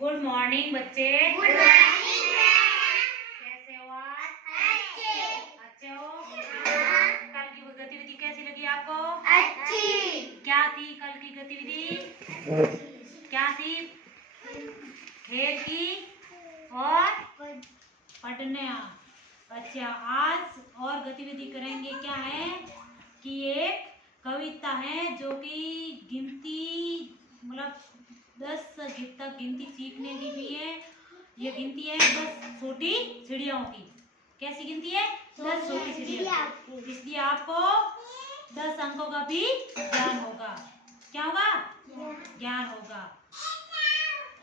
Good morning बच्चे। Good morning ma'am. कैसे हो आप? अच्छे हो? हाँ। कल की गतिविधि कैसी लगी आपको? अच्छी। क्या थी कल की गतिविधि? क्या थी? खेल की और पढ़ने। अच्छा, आज और गतिविधि करेंगे। क्या है कि एक कविता है जो कि गिनती मतलब 10 तक गिनती सीखने की भी है। ये गिनती है 10 छोटी चिड़ियों की। कैसी गिनती है? 10 छोटी चिड़िया। इसलिए आपको 10 अंकों का भी ज्ञान होगा। क्या होगा? ज्ञान होगा।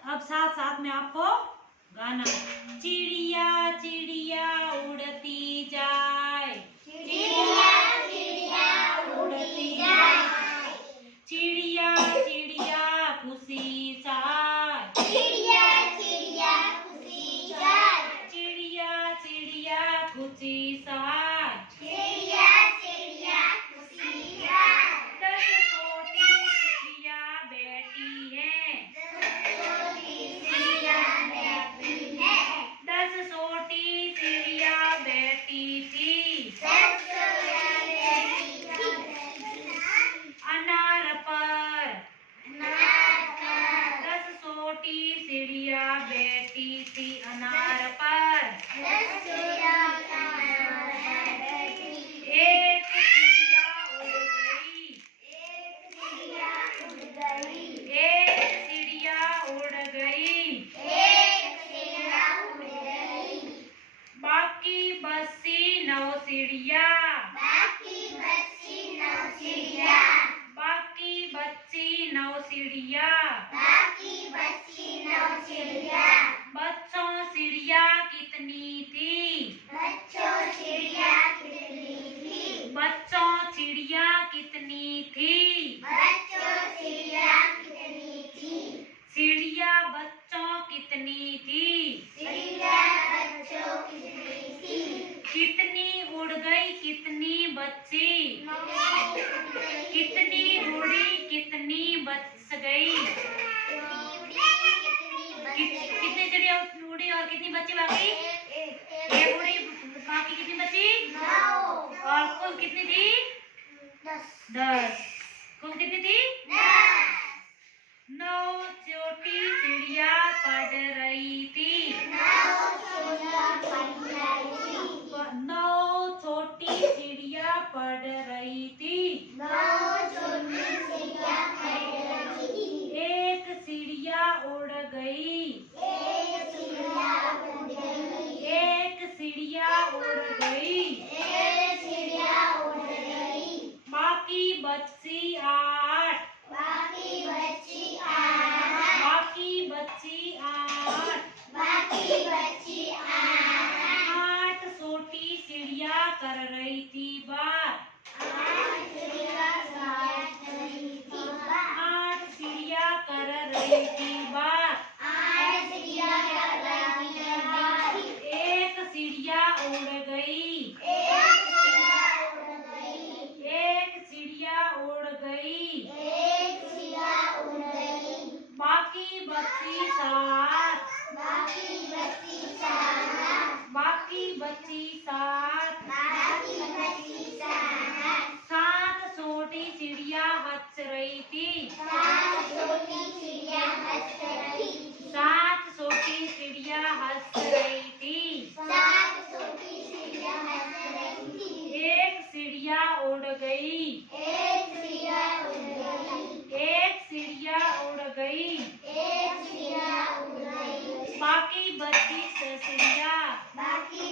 अब साथ साथ में आपको गाना। चिड़िया चिड़िया उड़ती जाए, चिड़िया चिड़िया उड़ती जाए, चिड़िया चिड़िया खुशी जाए, चिड़िया चिड़िया खुशी जाए, चिड़िया चिड़िया खुशी जाए, चिड़िया चिड़िया खुशी जाए। 10 छोटी चिड़िया बैठी है, 10 छोटी चिड़िया बैठी थी अनार पर। 10 छोटी चिड़िया बैठी थी अनार पर। एक चिड़िया उड़ गई, एक चिड़िया उड़ गई, बाकी बची 9 चिड़िया, बाकी बची 9 चिड़िया। बच्चों चिड़िया कितनी थी? बच्चों चिड़िया कितनी थी? चिड़िया बच्चों कितनी थी? कितनी उड़ गई कितनी बची? कितनी उड़ी कितनी बच गई? कितनी चिड़िया उड़ी और कितनी बची बाकी? एक उड़ी, बाकी कितनी बची? और कुल कितनी थी? 10। कुल कितनी थी? 9 छोटी चिड़िया पढ़ रही थी। 9 छोटी चिड़िया पढ़ रही थी। एक चिड़िया उड़ गई, एक चिड़िया उड़ गई, बाकी बची 8, बाकी बची 8 छोटी चिड़िया कर रही थी बात। 8 चिड़िया कर रही थी बात। एक चिड़िया उड़ गई, एक चिड़िया उड़ गई, बाकी बची 7, बाकी बची 7। 7 छोटी चिड़िया हंस रही थी, 7 छोटी चिड़िया हंस रही थी। एक चिड़िया उड़ गई, एक चिड़िया उड़ गई, बाकी बची 6 चिड़िया, बाकी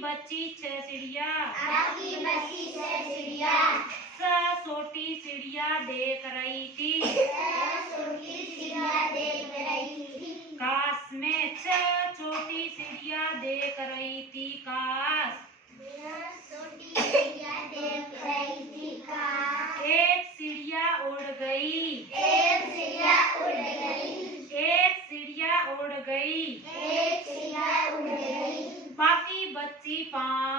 बची 6 चिड़िया। 6 छोटी चिड़िया देख रही थी, काश में 6 छोटी चिड़िया देख रही थी काश। एक चिड़िया उड़ गई, एक चिड़िया उड़ गई, बाकी बची 5,